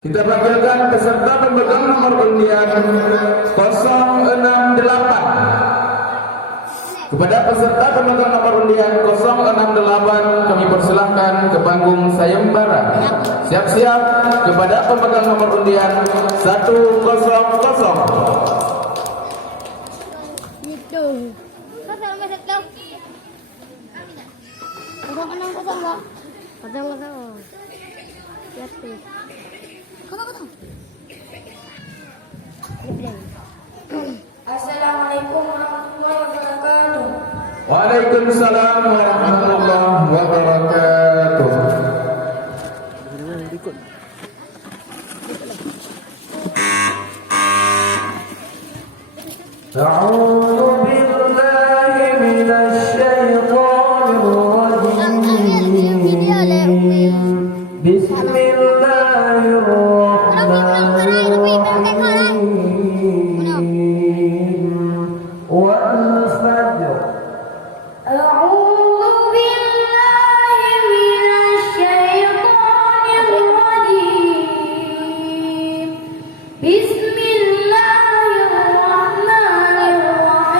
Kita panggilkan peserta pemegang nomor undian 068. Kepada peserta pemegang nomor undian 068 kami persilahkan ke panggung sayembara. Siap-siap kepada pemegang nomor undian 100. Itu. Kosong masuk tuh. Kosong kok. Kosong. Lihat tuh. Kosong. Assalamualaikum warahmatullahi wabarakatuh. Waalaikumsalam warahmatullahi wabarakatuh. A'udzu billahi minasy syaithanir rajim. Bismillahirrahmanirrahim. Wal fajr. A'udzu billahi minasyaitonir rajim. Bismillahirrahmanirrahim.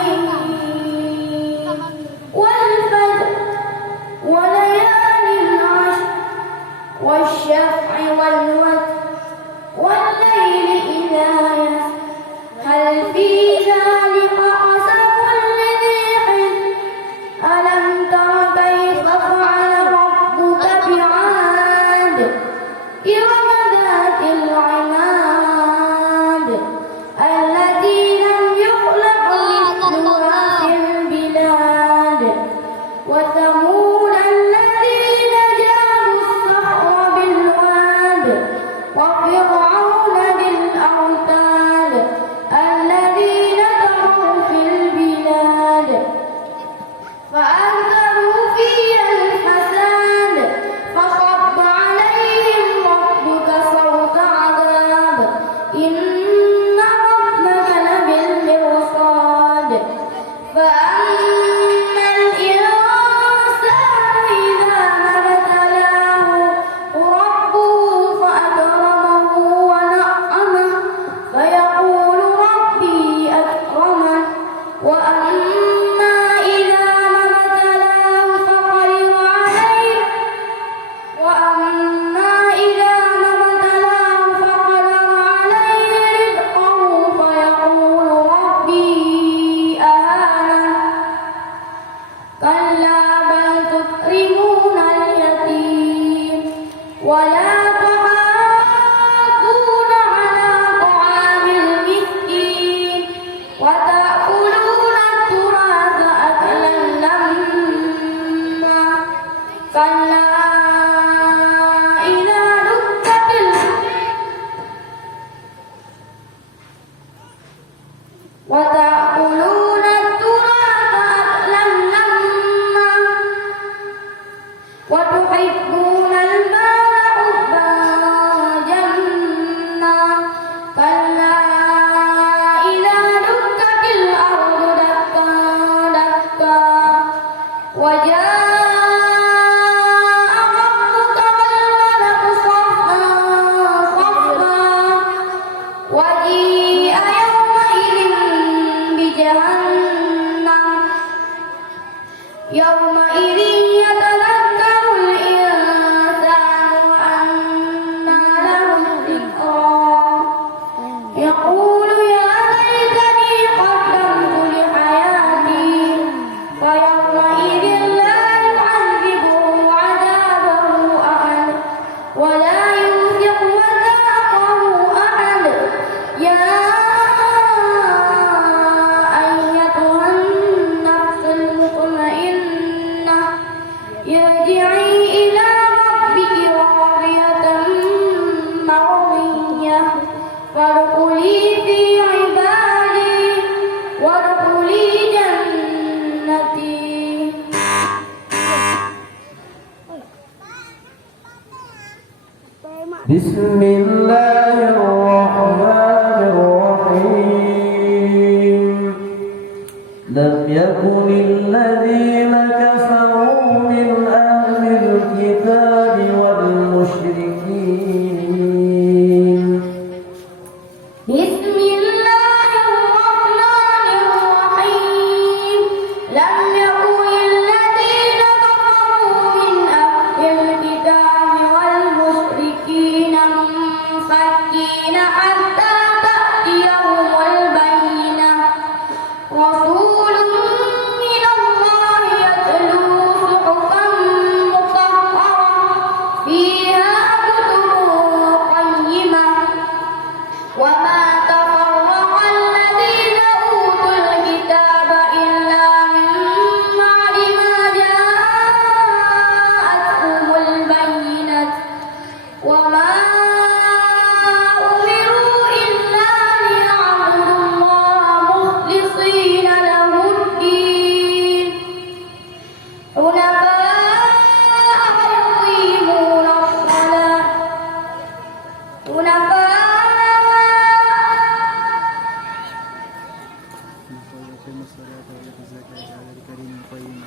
الصلاة وآتوا الزكاة على الكريم القيمة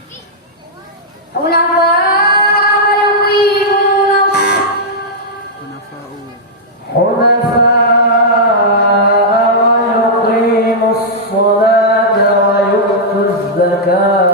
حنفاء يقيمون حنفاء ويقيموا الصلاة ويؤتوا الزكاة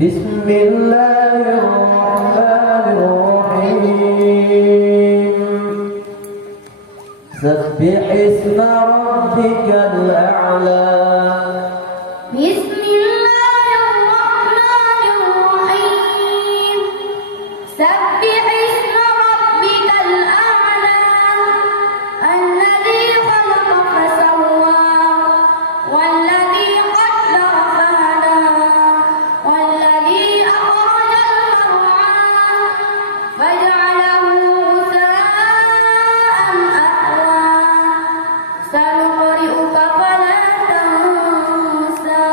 بسم الله الرحمن الرحيم سبح اسم ربك الأعلى بسم الله الرحمن الرحيم سبح اسم ربك الأعلى الذي خلق فسوى والذي قدر فهدى والذي أخرج المرعى فجعله غثاء أحوى سنقرئك فلا تنسى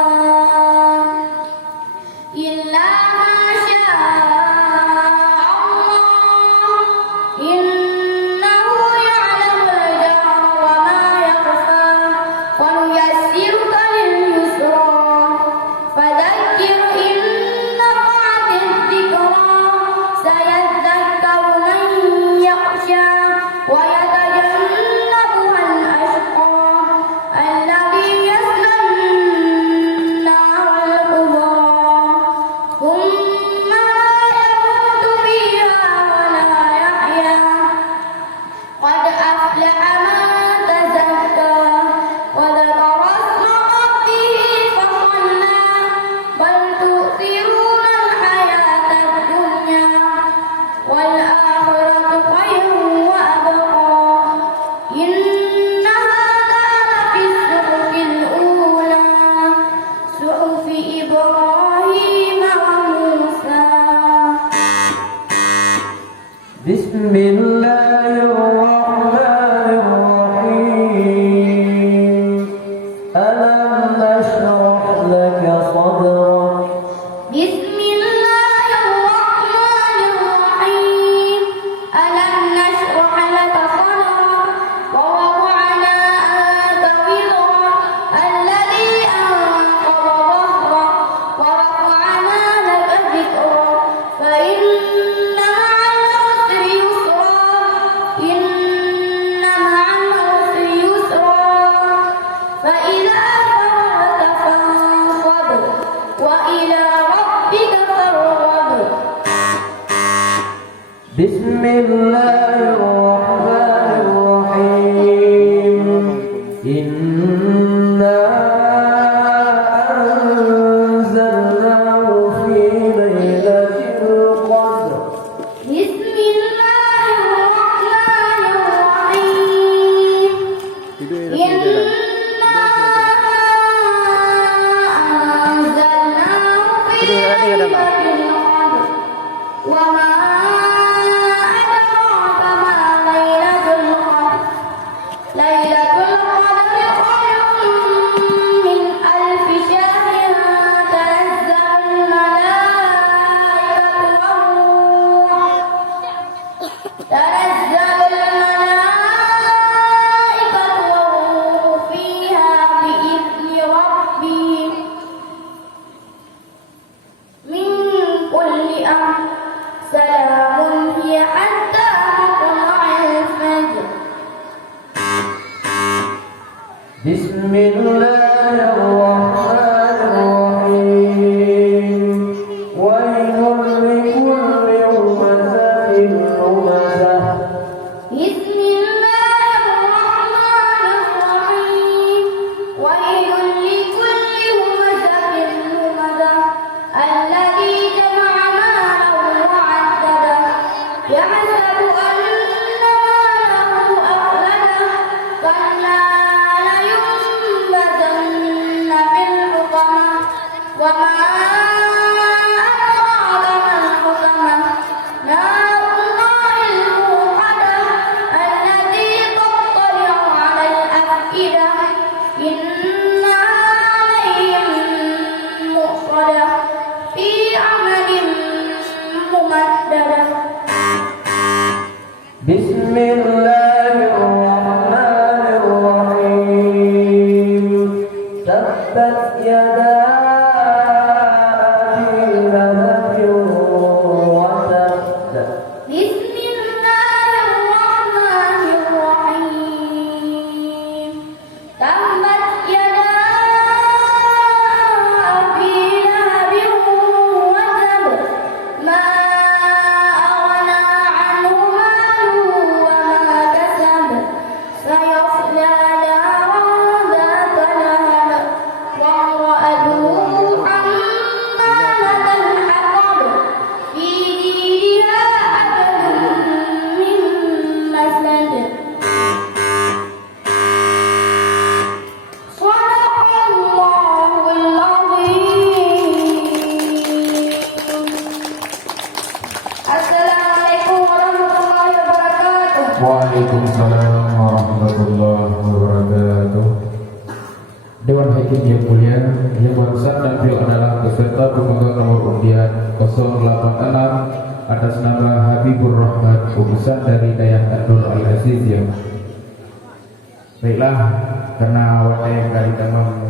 إلا ما شاء الله إنه يعلم الجهر وما يخفى ونيسرك لليسرى فذكر إن نفعت الذكرى سيذكر من يخشى ويتجنبها الأشقى الذي يصلى النار الكبرى ثم لا يموت فيها ولا يحيا قد أفلح من تزكى وذكر اسم ربه فصلى بل تؤثرون الحياة الدنيا والآخرة خير وأبقى إن هذا لفي الصحف الأولى صحف إبراهيم وموسى بسم الله الرحمن الرحيم ألم نشرح لك صدرك بسم الله الرحمن الرحيم ألم نشرح لك صدرك ووضعنا عنك وزرك الذي أنقض ظهرك ورفعنا لك ذكرك فإن مع العسر يسرا إن مع العسر يسرا فإذا فرغت فانصب وإلى ربك فارغب بسم الله الرحمن الرحيم إنا أنزلناه في ليلة القدر بسم الله الرحمن الرحيم Tidur ya, إنا dalam. أنزلناه في ليلة القدر وما أدراك ما ليلة القدر ليلة القدر خير من ألف شهر تنزل الملائكة والروح فيها بإذن ربهم من كل أمر سلام Bismillahirrahmanirrahim. Wailul likulli humazatin lumazah. Bismillahirrahmanirrahim. Wailul likulli humazatin lumazah. Alladzi jama'a malan wa 'addadah. Yahsabu anna malahu akhladah. Kalla layunbazanna fil hutamah. Wa ma adraka mal hutamah. Narullahil muqadah. Allati tattali'u 'alal afidah. Inna 'alayhim muqadah. Fi 'amalin mumaddadah. Bismillahirrahmanirrahim. Tabbat yada abi lahabin wa tabb. Bismillahirrahmanirrahim. Tabbat yada abi lahabin wa tabb. Ma aghna 'anhu maluhu wa ma kasab. Sayasla naran dhata lahab. Wa imra'atuhu hammalatal hatab. Fi jidiha hablum min masad. Shadaqallahul azim. Assalamualaikum warahmatullahi wabarakatuh. Waalaikumsalam warahmatullahi wabarakatuh. Dewan Hakim yang mulia, yang barusan dan beliau adalah peserta pemegang nomor undian 086 atas nama Habibur Rahman, utusan dari Dayah Nur Al Aziz. Baiklah, karena awalnya yang kali tamam